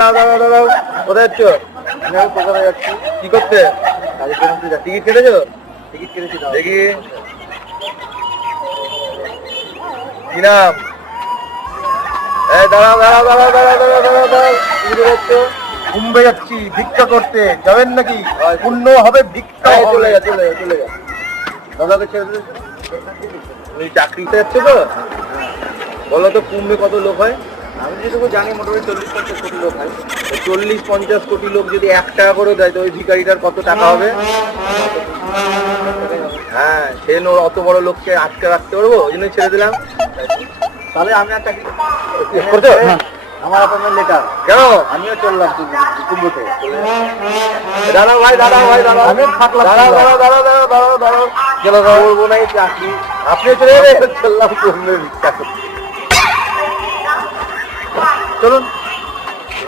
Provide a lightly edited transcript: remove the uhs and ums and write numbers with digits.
দাঁড়াও কোথায় যাচ্ছ? কোথায় যাচ্ছি? কি করতে? টিকিট কেটেছো? টিকিট কেটেছি। দেখি কি নাম? মুম্বাই যাচ্ছি ভিক্ষা করতে, যাবেন নাকি? পূর্ণ হবে ভিক্ষা। চলে যা চলে যা চলে যা, দাদাকে ছেড়ে দিলে। তুমি চাকরিতে যাচ্ছ তো? বলো তো কুম্ভে কত লোক হয়? আমি যেটুকু জানি মোটামুটি 40-50 কোটি লোক হয়। 40-50 কোটি লোক যদি 1 টাকা করে দেয় তো ওই ভিখারিটার কত টাকা হবে? হ্যাঁ, সে অত বড় লোককে আটকে রাখতে পারবো, ওই জন্য ছেড়ে দিলাম। তাহলে আমি একটা করতে আমার আপনার লেটার কেন? আমিও চললাম কুম্ভতে। দাঁড়াও ভাই, দাঁড়াও ভাই, দাঁড়াও। আমি থাকলাম, দাঁড়াও চলো করবো না এই চাকরি। আপনি চলে যাবে, চললাম কুম্ভে ভিক্ষা করতে। চলুন।